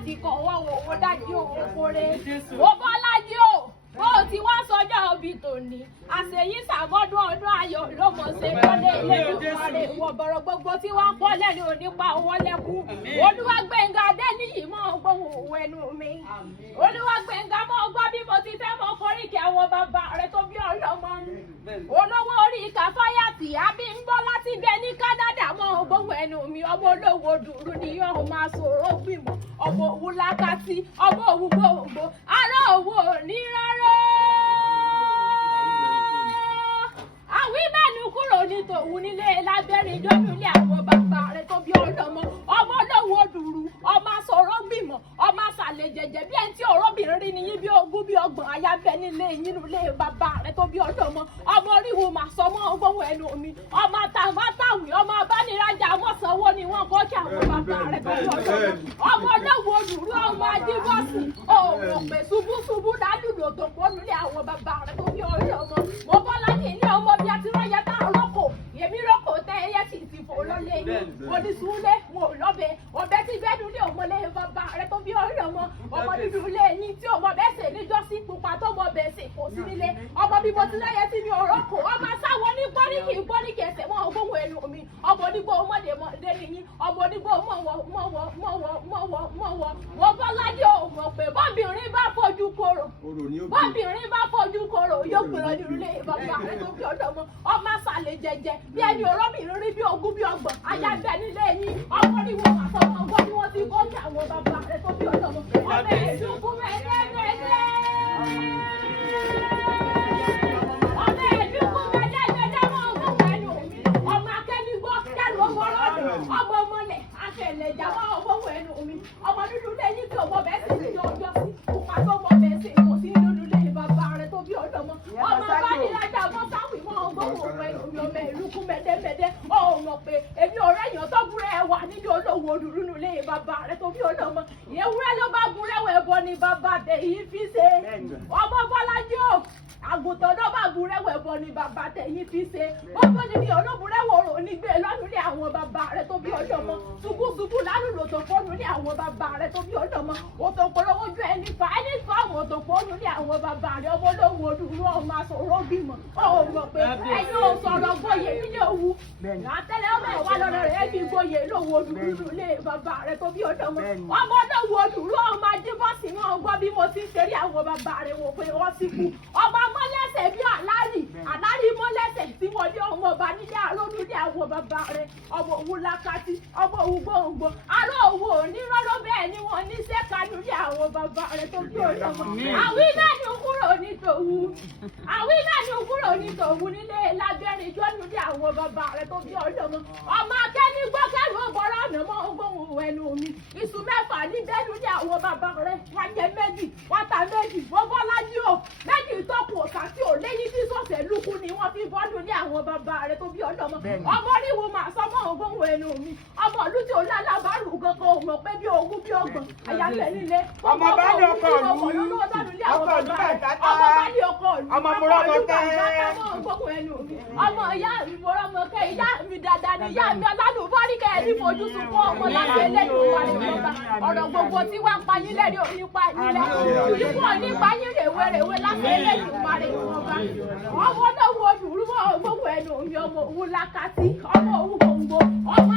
láti kọ̀ wọ́n owó dájú òun kórè. Omobolaji o, bó ti wá sọjọ́ òbí tòní, àṣeyí ṣàmọ́dún ọdún ayọ̀ ló mọ̀ ṣe lọ́lé ilé ìwọ̀rẹ̀ ìwọ̀bọ̀rọ̀ gbogbo tí wọ́n pọ̀ lẹ́nu nípa owó lẹ́kú. Olúwagbénga Adéníyì mọ́ gbóhùn òun ẹnu mi. Olúwagbénga mọ́ gbọ́ bí mo ti fẹ́ mọ́ Oriki àwọn bàbá rẹ̀ tó bí ọlọ́mọ. Olówó orí Kàfáyàtì Abímbọ́ láti bẹ ní Canada mọ́ gbóhùn ẹnu mi. Ọmọ olówó dùrú ni yóò máa sọ̀rọ̀ gbìmọ̀. Ọmọ òwú lákàtí, ọmọ òwú gbòǹgbò, ará òwú òní rárá. Àwí mẹ́nu kúrò ní tòun nílé lábẹ́rẹ́ ìjọ́nú ilé àwọn bàbá rẹ̀ tó bí ọlọ́mọ. Ọmọ olówó dùrú, ọmọ sọ̀rọ̀ gbìmọ̀, ọmọ sàlẹ̀ jẹ̀jẹ̀ bí ẹni tí òróbìnrin rí ni yín bí ogún bí ọgbọ̀n ayábẹ́ nílé yín nílé bàbá rẹ̀ tó bí ọlọ́mọ. Ọmọ oríwo màsọmọ́ gbóhùn ẹnu mi. Ọmọ tàmátàwì, ọmọ abánirajà mọ́sánwó ni wọ́n kọ́ kí àwọn bàbá rẹ̀ tó bí ọlọ́mọ. Ọmọ olówó dùrú, ọmọ ajíbọ́sì, òòrùn pè ṣubúṣubú dájúdò tó pọ̀ nílé àwọn bàbá rẹ̀ tó bí ọlọ́mọ. Omobolaji ilé ọmọ bí a ti rán yẹn tá rọ́kò, èmi rọ́kò tẹ ẹyẹ sì ti fò lọ́lé yìí. Onísùúlé mo lọ́bẹ̀, ọbẹ̀ ti bẹ́ẹ̀ nílé ọmọlé bàbá rẹ̀ tó bí ọlọ́mọ. Ọmọ dúdú ilé yín tí ọmọ bẹ́ẹ̀ sè níjọ́sí pupa tó mọ bẹ́ẹ̀ sè kò sí nílé. Ọmọ bí mo ti lẹ́yẹ tí mi ò rọ́kò, ọmọ sáwọ́ ní gbọ́ríkì ẹsẹ̀ mọ́ ogóhùn ẹnu mi. Ọmọ onígbò ọmọdé mọ̀dé nìyí, ọmọ onígbò mọ̀wọ̀. Omobolaji ò mọ̀ pé bọ́bìnrin bá fojú korò, bọ́bìnrin bá fojú korò yóò gbèrò nílé bàbá rẹ̀ tó bí ọlọ́mọ. Ọmọ sàlẹ̀ jẹ̀jẹ̀ bí ẹni òróbìnrin rí bí ogún bí ọgbọ̀n ayábẹ́ nílé yín. Ọmọ oníwò àtọmọ ọgbọ́n ni wọ́n ti kọ́ kí àwọn bàbá rẹ̀ tó bí ọlọ́mọ. Ọmọ ẹ̀dùnkú mẹ́lẹ́mẹ́lẹ́. Ọmọ ẹ̀dùnkú mẹ́lẹ́mẹ́lẹ́ mọ́ ọgbọ́n ẹnu mi. Ọmọ akẹ́nigbọ́ kẹ́lu ọmọ ọlọ́dún. Ọmọ ọmọlẹ̀ akẹ́lẹ̀jà mọ́ ọgbọ́n ẹnu mi. Ọmọ dúdú lẹ́yìn tí ọmọ bẹ́ẹ̀ sì ní ọjọ́ sí. Pupa tó mọ bẹ́ẹ̀ sì kò sí nínú ilé bàbá rẹ̀ tó bí ọlọ́mọ. Ọmọ abánirajà mọ́ sáwì mọ́ ọgbọ́n ẹnu mi. Ọmọ ìlúkú mẹ́dẹ́mẹ́dẹ́. Ó mọ̀ pé èmi ọ̀rẹ́ èèyàn tó búrẹ́ wà níbi olówó dúró nílé bàbá rẹ̀ tó bí ọlọ́mọ. Ewúrẹ́ ló bá búrẹ́ wẹ̀ bọ ni bàbá tẹ̀ yìí fi ṣe. Omobolaji o, àgùntàn ló bá búrẹ́ wẹ̀ bọ ni bàbá tẹ̀ yìí fi ṣe. Ó tó ní bí olóbúrẹ́ wòrò nígbè lọ́nùlé àwọn bàbá rẹ̀ tó bí ọlọ́mọ. Ṣubúṣubú lálùlò tó fọ́nù ní àwọn bàbá rẹ̀ tó bí ọlọ́mọ. Òtò polówó ju ẹni fa àwọn òtò fọ́nù ní àwọn bàbá rẹ̀. Ọmọ olówó dúró ọmọ àsọ̀rọ̀ bímọ. Ó mọ̀ pé ẹ̀yin ò sọ̀rọ̀ gbóyè nílé òwú. Àtẹ́lẹ̀ ọmọ ẹ̀wá lọ́dọ̀ rẹ̀ ẹ̀bí gbóyè lówó dúró nílé bàbá rẹ̀ tó bí ọlọ́mọ. Ọmọ olówó dúró ọmọ ajíbọ́sì náà gbọ́ bí mo ti ń ṣeré àwọn bàbá rẹ̀ wò pé wọ́n ti kú. Ọmọ mọ́lẹ́sẹ̀ bí àlárí mọ́lẹ́sẹ̀ tí wọ́n ní ọmọ ọba nílé àrólú ní àwọn bàbá rẹ̀. Ọmọ òwú lákàtí, ọmọ òwú gbòǹgbò, ará òwú onírọ́rọ́ bẹ́ẹ̀ ni wọ́n ní sẹ́kánú ní àwọn bàbá rẹ̀ tó bí ọlọ́mọ. Àwí náà ni kúrò ní tòwú. Àwí náà ni kúrò ní tòwú nílé lábẹ́rin ìjọ́nú ní àwọn bàbá rẹ̀ tó bí ọlọ́mọ. Ọmọ akẹ́ni gbọ́kẹ́rù ọgbọ́rọ̀ ọ̀nà mọ́ ogóhùn ẹnu mi. Iṣu mẹ́fà ní bẹ́ẹ̀lú ní àwọn bàbá rẹ̀. Wọ́n jẹ méjì, wọ́n ta méjì. Omobolaji o, méjì tó kù ọ̀sà tí ò léyìn tí sọ̀sẹ̀ lúkú ni wọ́n fi bọ́ọ̀lù ní àwọn bàbá rẹ̀ tó bí ọlọ́mọ. Ọmọ oríwo màsọmọ́ ogóhùn ẹnu mi. Ọmọ ìlú tí ó lálábàárù kankan ò mọ̀ pé bí ogún bí ọgbọ̀n àyàfẹ́ nílé. Ọmọ bá ní ọkọ ìlú. Ọkọ ìlú bàtà. Ọmọ bá ní ọkọ ìlú. Ọmọ mọ̀rọ̀ ọmọ kẹ́. Ọmọ ìyá mi mọ̀rọ̀ ọmọ kẹ́, ìyá mi dáadáa ni ìyá mi alálùbọ́rí kẹ́ ẹni fojú sunkún ọmọ láti ẹlẹ́dùn wà ní ọba. Ọ̀rọ̀ gbogbo tí wàá pa yín lẹ́rìí òní pa yín lẹ́rìí. Ikú òní pa yín rèwerèwe láti ẹlẹ́dùn wà ní ọba. Ọmọ náà wo dùrú mọ́ gbogbo ẹnu mi, ọmọ òwú lákàtí, ọmọ òwú gbòǹgbò, ọmọ